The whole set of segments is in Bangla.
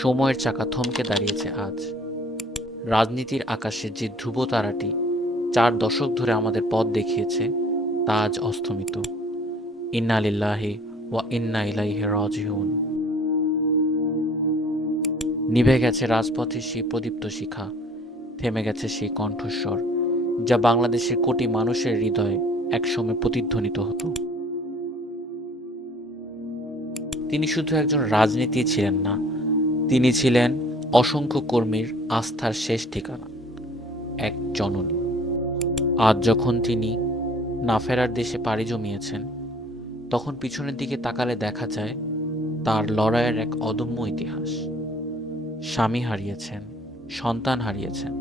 সময়ের চাকা থমকে দাঁড়িয়েছে আজ। রাজনীতির আকাশে যে ধ্রুব তারাটি চার দশক ধরে আমাদের পথ দেখিয়েছে, তা আজ অস্তমিত। ইন্না লিল্লাহি ওয়া ইন্না ইলাইহি রাজিউন। নিভে গেছে রাজপথে সেই প্রদীপ্ত শিখা, থেমে গেছে সেই কণ্ঠস্বর, যা বাংলাদেশের কোটি মানুষের হৃদয়ে একসময় প্রতিধ্বনিত হতো। তিনি শুধু একজন রাজনীতি ছিলেন না তিনি ছিলেন অসংখ্য কর্মীর আস্থার শেষ ঠিকানা, এক জননী। আজ যখন তিনি না ফেরার দেশে পাড়ি জমিয়েছেন, তখন পিছনের দিকে তাকালে দেখা যায় তার লড়াইয়ের এক অদম্য ইতিহাস। স্বামী হারিয়েছেন, সন্তান হারিয়েছেন।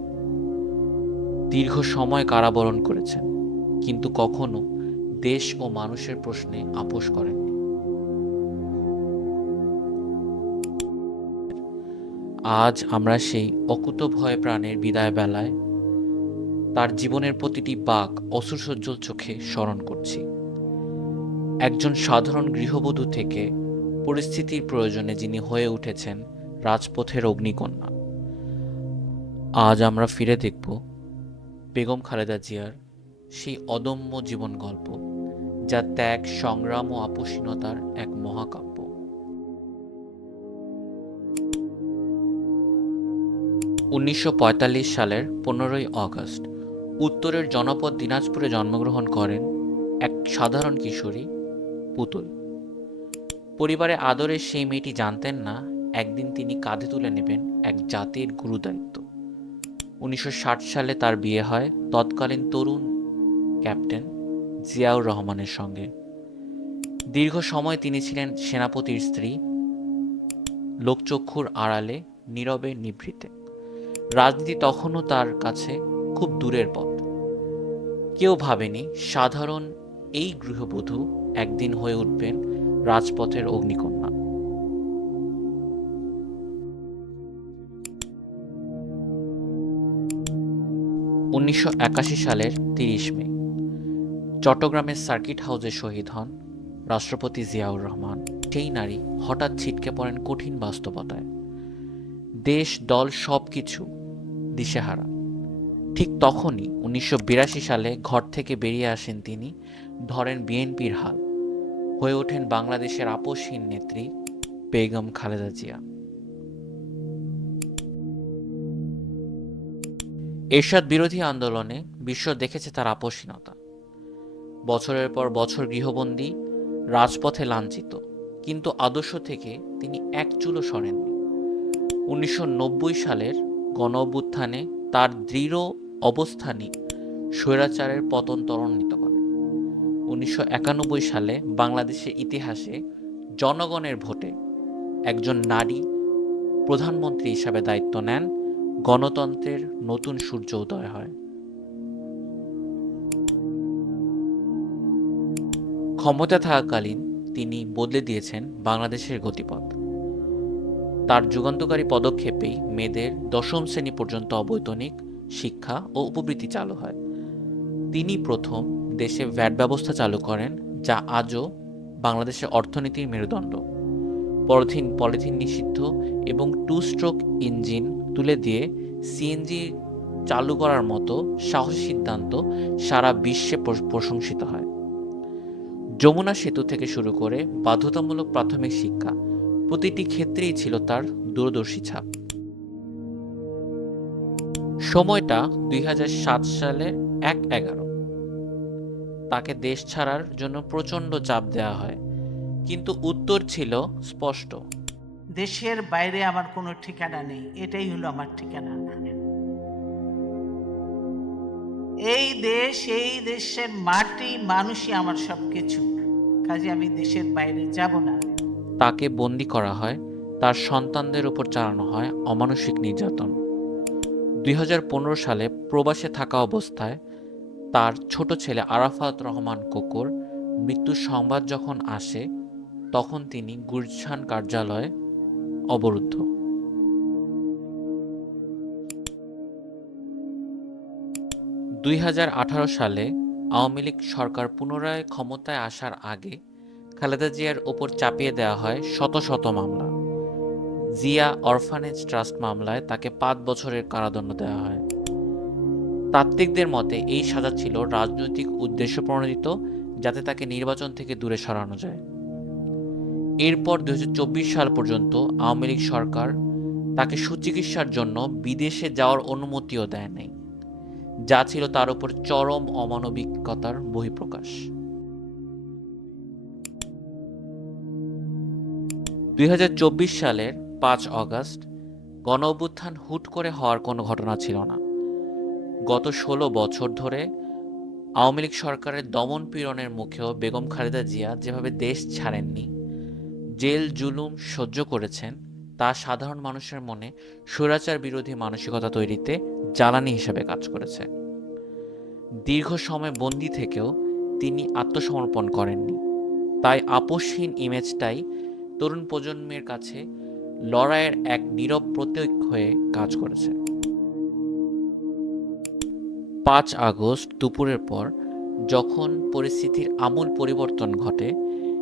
দীর্ঘ সময় কারাবরণ করেছেন, কিন্তু কখনো দেশ ও মানুষের প্রশ্নে আপোষ করেননি। আজ আমরা সেই অকুত ভয় প্রাণের বিদায় বেলায় তার জীবনের প্রতিটি বাক অশ্রুসজ্জ্বল চোখে স্মরণ করছি। একজন সাধারণ গৃহবধূ থেকে পরিস্থিতির প্রয়োজনে যিনি হয়ে উঠেছেন রাজপথের অগ্নিকন্যা। আজ আমরা ফিরে দেখব বেগম খালেদা জিয়ার সেই অদম্য জীবন গল্প যা ত্যাগ, সংগ্রাম ও আপসীনতার এক মহাকাব্য। উনিশশো পঁয়তাল্লিশ সালের পনেরোই আগস্ট উত্তরের জনপদ দিনাজপুরে জন্মগ্রহণ করেন এক সাধারণ কিশোরী পুতুল। পরিবারে আদরের সেই মেয়েটি জানতেন না, একদিন তিনি কাঁধে তুলে নেবেন এক জাতির গুরুদায়িত্ব। উনিশশো ষাট সালে তার বিয়ে হয় তৎকালীন তরুণ ক্যাপ্টেন জিয়াউর রহমানের সঙ্গে। দীর্ঘ সময় তিনি ছিলেন সেনাপতির স্ত্রী, লোকচক্ষুর আড়ালে, নীরবে নিভৃতে। রাজনীতি তখনও তার কাছে খুব দূরের পথ। কেউ ভাবেনি সাধারণ এই গৃহবধূ একদিন হয়ে উঠবেন রাজপথের অগ্নিকন্যা। উনিশশো একাশি সালের তিরিশ মে, চট্টগ্রামের সার্কিট হাউসে শহীদ হন রাষ্ট্রপতি জিয়াউর রহমান। সেই নারী হঠাৎ ছিটকে পড়েন কঠিন বাস্তবতায়। দেশ, দল সব কিছু দিশেহারা। ঠিক তখনই উনিশশো বিরাশি সালে ঘর থেকে বেরিয়ে আসেন তিনি, ধরেন বিএনপির হাল। হয়ে ওঠেন বাংলাদেশের আপসহীন নেত্রী বেগম খালেদা জিয়া। এরশাদ বিরোধী আন্দোলনে বিশ্ব দেখেছে তার আপসীনতা বছরের পর বছর গৃহবন্দী, রাজপথে লাঞ্ছিত, কিন্তু আদর্শ থেকে তিনি এক চুলো সরেননি। উনিশশো নব্বই সালের গণ অভ্যুত্থানে তার দৃঢ় অবস্থানই স্বৈরাচারের পতন ত্বরান্বিত করে। উনিশশো সালে বাংলাদেশের ইতিহাসে জনগণের ভোটে একজন নারী প্রধানমন্ত্রী হিসাবে দায়িত্ব নেন, গণতন্ত্রের নতুন সূর্য উদয় হয়। ক্ষমতা থাকাকালীন তিনি বদলে দিয়েছেন বাংলাদেশের গতিপথ। তার যুগান্তকারী পদক্ষেপেই মেয়েদের দশম শ্রেণি পর্যন্ত অবৈতনিক শিক্ষা ও উপবৃত্তি চালু হয়। তিনি প্রথম দেশে ভ্যাট ব্যবস্থা চালু করেন, যা আজও বাংলাদেশের অর্থনীতির মেরুদণ্ড। পলিথিন পলিথিন নিষিদ্ধ এবং টু স্ট্রোক ইঞ্জিন তুলে দিয়ে সিএনজি চালু করার মতো সাহসী সিদ্ধান্ত সারা বিশ্বে প্র- প্রশংসিত হয়। যমুনা সেতু থেকে শুরু করে বাধ্যতামূলক প্রাথমিক শিক্ষা প্রতিটি ক্ষেত্রেই ছিল তার দূরদর্শী ছাপ। সময়টা দুই সালের এক এগারো। তাকে দেশ ছাড়ার জন্য প্রচণ্ড চাপ দেওয়া হয়, কিন্তু উত্তর ছিল স্পষ্ট। দেশের বাইরে আমার কোনো ঠিকানা নেই, এটাই হলো আমার ঠিকানা। এই দেশ, এই দেশের মাটি, মানুষই আমার সব কিছু কাজে আমি দেশের বাইরে যাব না। তাকে বন্দি করা হয়, তার সন্তানদের উপর চালানো হয় অমানসিক নির্যাতন। দুই হাজার পনেরো সালে প্রবাসে থাকা অবস্থায় তার ছোট ছেলে আরাফাত রহমান কোকর মৃত্যুর সংবাদ যখন আসে, তখন তিনি গুলশান কার্যালয়ে অবরুদ্ধ। দুই হাজার আঠারো সালে আওয়ামী লীগ সরকার পুনরায় ক্ষমতায় আসার আগে খালেদা জিয়ার ওপর চাপিয়ে দেওয়া হয় শত শত মামলা। জিয়া অরফানেজ ট্রাস্ট মামলায় তাকে পাঁচ বছরের কারাদণ্ড দেওয়া হয়। তাত্ত্বিকদের মতে, এই সাজা ছিল রাজনৈতিক উদ্দেশ্য প্রণোদিত, যাতে তাকে নির্বাচন থেকে দূরে সরানো যায়। এরপর দু হাজার চব্বিশ সাল পর্যন্ত আওয়ামী লীগ সরকার তাকে সুচিকিৎসার জন্য বিদেশে যাওয়ার অনুমতিও দেয় নাই, যা ছিল তার উপর চরম অমানবিকতার বহিঃপ্রকাশ। দুই হাজার চব্বিশ সালের পাঁচ অগস্ট গণ অভ্যুত্থান হুট করে হওয়ার কোনো ঘটনা ছিল না। গত ষোলো বছর ধরে আওয়ামী লীগ সরকারের দমন পীড়নের মুখেও বেগম খালেদা জিয়া যেভাবে দেশ ছাড়েননি, জেল, জুলুম সহ্য করেছেন, তা সাধারণ মানুষের মনে স্বৈরাচার বিরোধী মানসিকতা তৈরিতে জ্বালানি হিসেবে কাজ করেছে। দীর্ঘ সময় বন্দি থেকেও তিনি আত্মসমর্পণ করেননি। তাই আপোষহীন ইমেজটাই তরুণ প্রজন্মের কাছে লড়াইয়ের এক নীরব প্রতীক হয়ে কাজ করেছে। পাঁচ আগস্ট দুপুরের পর যখন পরিস্থিতির আমূল পরিবর্তন ঘটে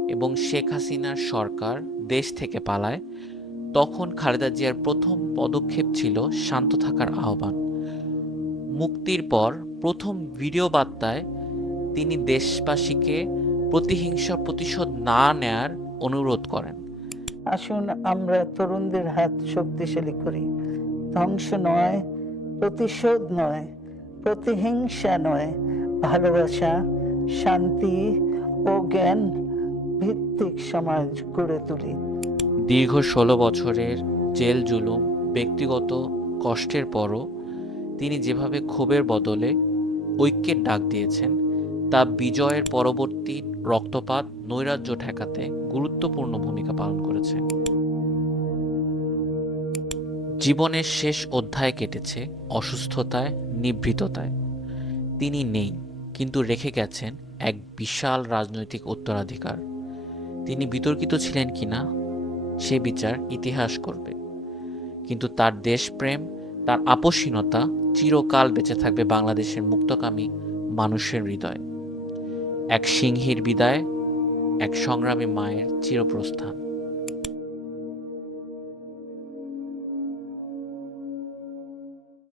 এবং শেখ হাসিনার সরকার দেশ থেকে পালায়, তখন খালেদা জিয়ার প্রথম পদক্ষেপ ছিল শান্ত থাকার আহ্বান। মুক্তির পর প্রথম ভিডিও বার্তায় তিনি দেশবাসীকে প্রতিহিংসা প্রতিশোধ না নেয়ার অনুরোধ করেন। আসুন আমরা তরুণদের হাত শক্তিশালী করি। ধ্বংস নয়, প্রতিশোধ নয়, প্রতিহিংসা নয়, ভালোবাসা, শান্তি ও জ্ঞান ভিত্তিক সমাজ গড়ে তুলি। দীর্ঘ ষোলো বছরের জেল জুলুম, ব্যক্তিগত কষ্টের পরও তিনি যেভাবে ক্ষোভের বদলে ঐক্যের ডাক দিয়েছেন, তা বিজয়ের পরবর্তী রক্তপাত, নৈরাজ্য ঠেকাতে গুরুত্বপূর্ণ ভূমিকা পালন করেছে। জীবনের শেষ অধ্যায় কেটেছে অসুস্থতায়, নিভৃততায়। তিনি নেই, কিন্তু রেখে গেছেন এক বিশাল রাজনৈতিক উত্তরাধিকার। তিনি বিতর্কিত ছিলেন কিনা সে বিচার ইতিহাস করবে। কিন্তু তার দেশপ্রেম, তার আপসীনতা চিরকাল বেঁচে থাকবে বাংলাদেশের মুক্তকামী মানুষের হৃদয়ে। এক সিংহীর বিদায় এক সংগ্রামী মায়ের চিরপ্রস্থান।